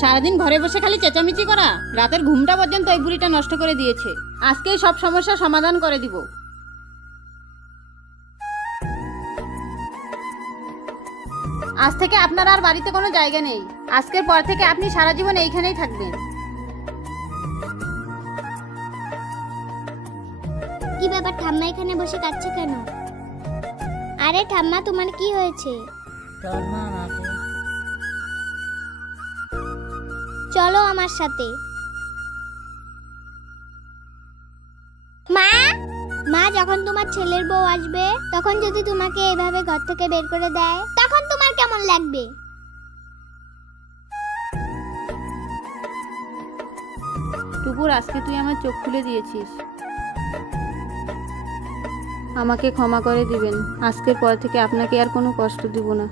সারাদিন ঘরে বসে খালি চেঁচামেচি করা, রাতের ঘুমটা পর্যন্ত ওই বুড়িটা নষ্ট করে দিয়েছে। আজকেই সব সমস্যার সমাধান করে দিব। আজ থেকে আপনার আর বাড়িতে কোনো জায়গা নেই। আজকের পর থেকে আপনি সারা জীবন এইখানেই থাকবেন। কি ব্যাপার, ঠাম্মা এখানে বসে কাঁদছে কেন? আরে ঠাম্মা, তোমার কি হয়েছে? তোর মা আমাকে চলো আমার সাথে। মা, মা, যখন তোমার ছেলের বউ আসবে তখন যদি তোমাকে এইভাবে ঘর থেকে বের করে দেয় তখন তোমার কেমন লাগবে? টুকুর, আজকে তুই আমার চোখ খুলে দিয়েছিস। আমাকে ক্ষমা করে দিবেন। আজকের পর থেকে আপনাকে আর কোনো কষ্ট দিব না।